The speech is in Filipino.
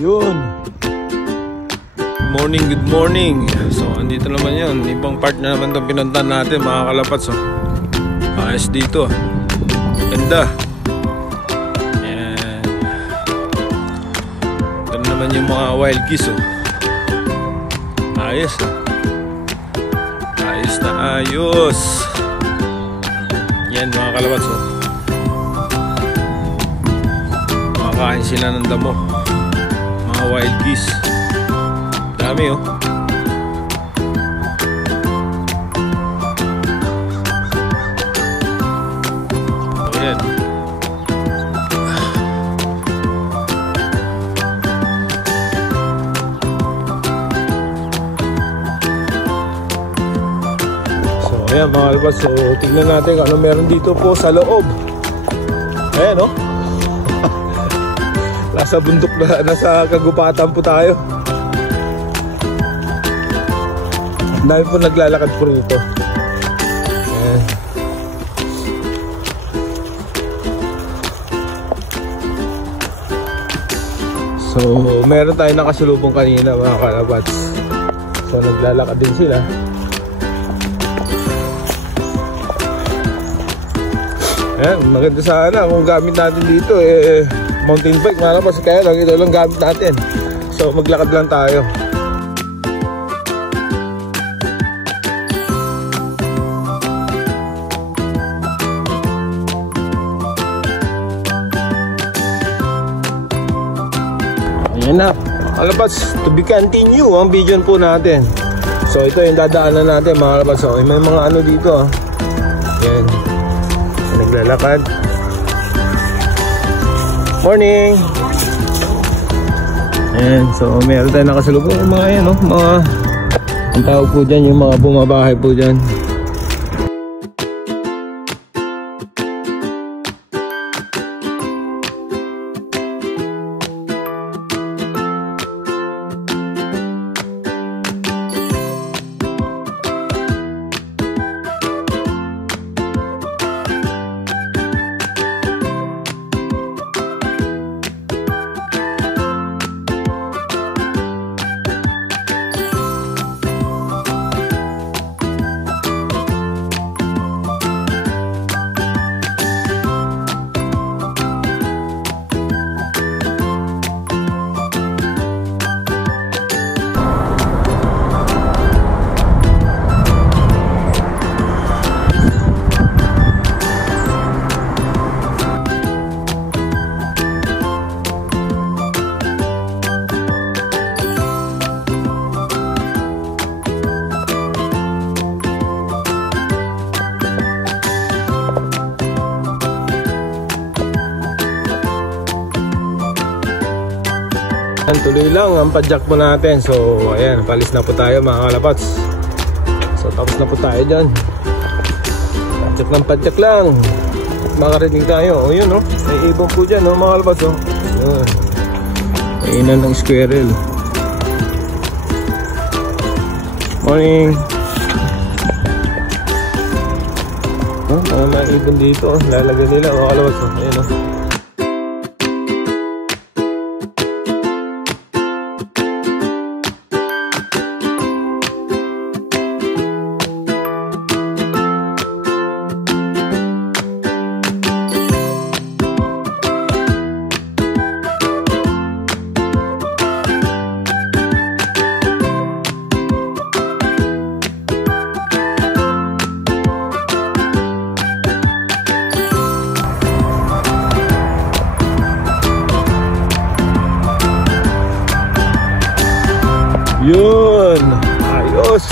Yun. Good morning. So, andito naman yun. Ibang part na naman itong pinuntan natin, mga kalapats. So, ayos dito. Ganda. Ayan. Ito naman yung mga wild geese. Oh. Ayos. Oh. Ayos na ayos. Yan, mga kalapats. Oh. Makakain sila ng damo. Mga wild geese. Dami oh. Ayan. So ayan mga kalabas, so tignan natin kung ano meron dito po sa loob. Ayan oh. Nasa bundok na, nasa kagubatan po tayo. Dami po naglalakad po rito. Ayan. So meron tayo nakasalubong kanina mga kalabats. So naglalakad din sila. Ayan, maganda sana kung gamit natin dito mountain bike mga kalabats. Kaya lang ito lang gamit natin. So maglakad lang tayo. Ayan na, kalabats, to be continue ang video po natin. So ito yung dadaanan natin mga kalabats. So may mga ano dito. Ayan, naglalakad. Morning. Ayan, so meron tayo nakasalubong yung mga yan, no? Mga, ang tawag po dyan, yung mga bumabahay po dyan. Tuloy lang ang padjak po natin. So ayan, palis na po tayo mga kalapats. So tapos na po tayo dyan. Padjak ng padjak lang. Makarinig tayo. O yun oh, may ibon po dyan oh, mga kalapats oh. Kainan ng squirrel. Morning. Oh, may ibon dito oh. Lalagyan nila mga kalapats oh. Ayan oh. Yun, ayos.